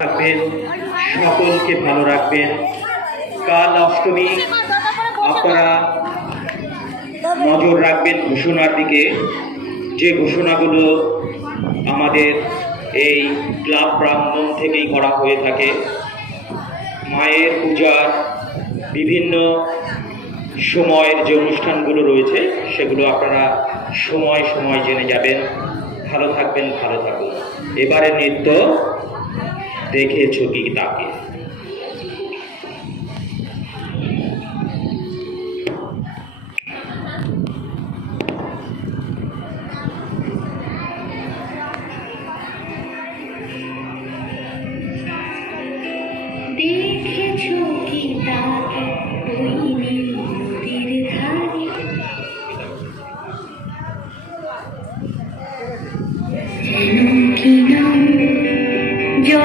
রাখবেন, সকলকে ভালো রাখবেন। কাল অষ্টমী, আপনারা নজর রাখবেন ঘোষণার দিকে। যে ঘোষণাগুলো আমাদের এই ক্লাব প্রাঙ্গণ থেকেই করা হয়ে থাকে, মায়ের পূজার বিভিন্ন সময়ের যে অনুষ্ঠানগুলো রয়েছে, সেগুলো আপনারা সময় সময় জেনে যাবেন। ভালো থাকবেন, ভালো থাকুন। এবারে নৃত্য দেখেছ কি তাকে দেখেছ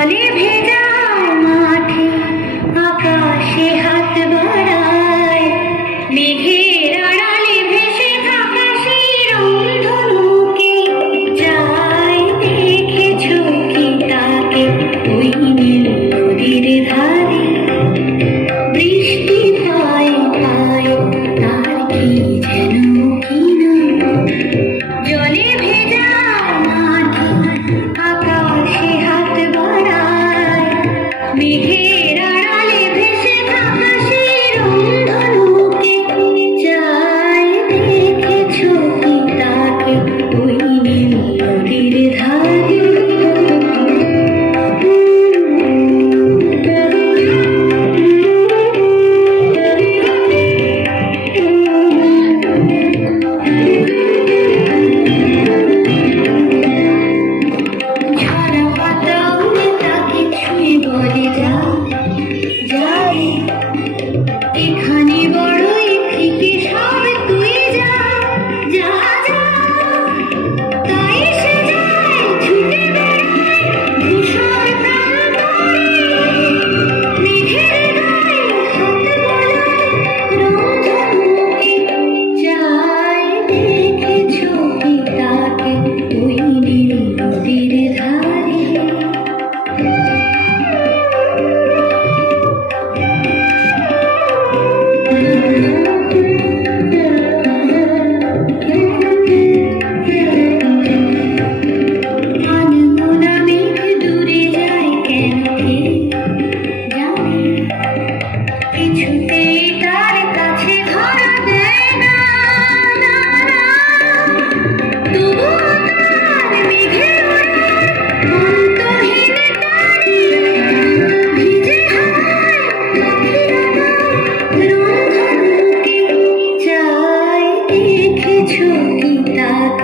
জলে ভেজা মাঠে, আকাশে হাত বাড়ায়। মেঘের আড়ালে ভেসে থাকা সেই রংধনুকে, যাই দেখেছ কি তাকে? ওই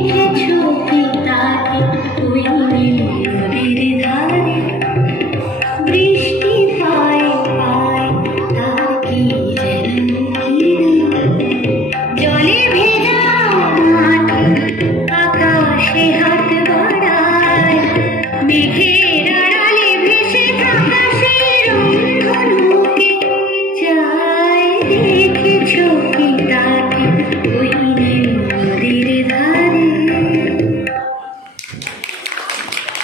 দেখেছো